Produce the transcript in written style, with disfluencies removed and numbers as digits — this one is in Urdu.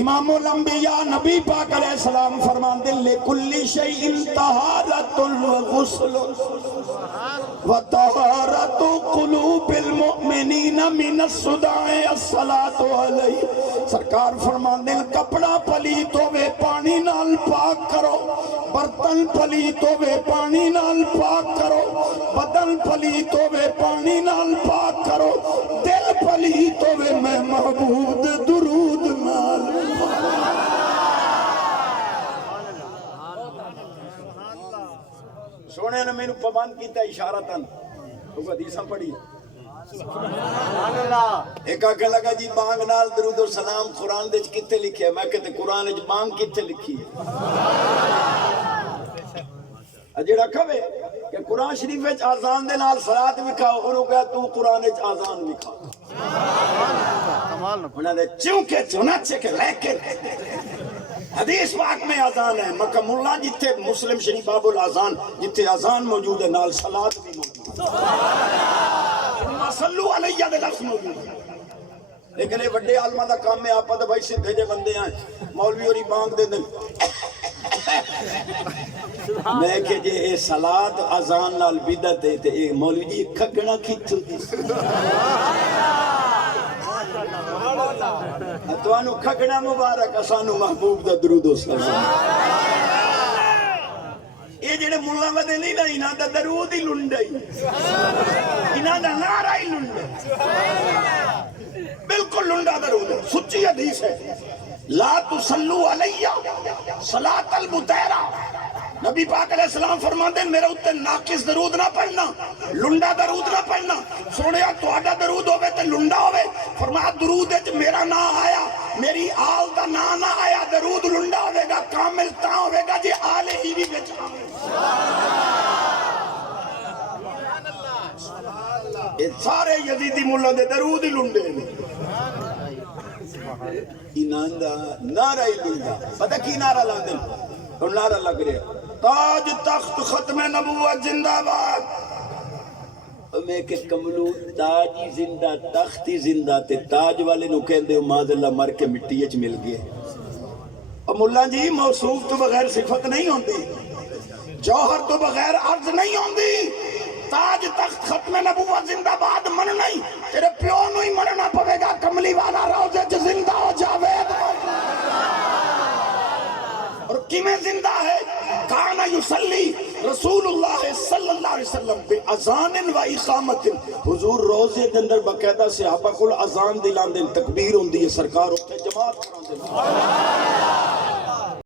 امام الانبیاء نبی پاک علیہ السلام فرماندے لِكُلِّ شَيْءٍ طَهَارَةٌ وَغُسْلٌ وَطَهَارَةُ قُلُوبِ الْمُؤْمِنِينَ مِنَ الصُّدَاعِ الصَّلَاةُ عَلَيْهِ سرکار فرماندے کپڑا پلیت ہوئے پانی نال پاک کرو، برتن پلیت ہوئے پانی نال پاک کرو، بدن پلیت ہوئے پانی نال پاک کرو، دل پلیت ہوئے میں محبوب دے درود نال سونے نے میں نے پابند کیتا اشارتاً تو حدیثاں پڑھی ایک آگے لگا جی بانگ نال درود و سلام قرآن دے کتے لکھے ہے، میں کہتے قرآن دے بانگ کتے لکھی ہے اجڑا کھوے کہ قرآن شریف وچ آزان دے نال صلات وکھاؤ انہوں کہا تو قرآن وچ آزان وکھاؤ انہوں نے چونکہ چنانچہ کہ لیکن حدیث پاک میں آزان ہے مکہ ملا جتے مسلم شریف باب الازان جتے آزان موجود ہے نال صلات بھی موجود ہے صلو علیہ دے لفظ موجود ہے لیکن یہ وڈے عالمہ دا کام میں آپا دا بھائی سدھے جے بندے ہیں مولوی اور بانگ دے دن میں کہ جے اے صلات آزان نال بدعت ہے تے اے مولوی جی کھگنا کھتو دی توانو کھگنا مبارک اسانو محبوب دا درود و سلام یہ جڑے ملا ودے نہیں نا انہاں دا درود ہی لنڈائی انہاں دا نعرہ ہی لنڈا بالکل لنڈا درود ہے سچی حدیث ہے لا تسلو علیہ صلاۃ المطیرہ نبی پاک علیہ السلام فرماندے میرے اتے ناقص درود نہ پڑھنا لنڈا درود نہ پڑھنا سونیا تہاڈا درود ہوے تے لنڈا ہوے فرمایا درود وچ میرا نام آیا میری آل دا نام نہ آیا درود لنڈا ہوے گا کامل تاں ہوے گا جے آل ہی بھی وچ آوے اے سارے یزیدی ملہ دے درود ہی لنڈے نے انہاں دا نعرہ ہی لنڈا پتہ کی نعرہ لاندے تو نعرہ لگ رہا تاج تخت ختم نبوت زندہ باد میں کہ کملو تاج ہی زندہ تخت ہی زندہ تے تاج والے نو کہندے ہو ماذ اللہ مر کے مٹی اچ مل گئے اور ملا جی موصوف تو بغیر صفت نہیں ہوندی جوہر تو بغیر عرض نہیں ہوندی تاج تخت ختم نبوت زندہ باد من نہیں تیرے پیو نو ہی مرنا پوے گا کملی والا روزے چ زندہ ہو جاوید اور کیمیں زندہ ہے کانا یسلی رسول اللہ صلی اللہ علیہ وسلم بے اذان و اقامت حضور روزے کے اندر باقاعدہ صحابہ کو اذان دلان دیں تکبیر ہوندی ہے سرکار ہوتے جماعت کران دیں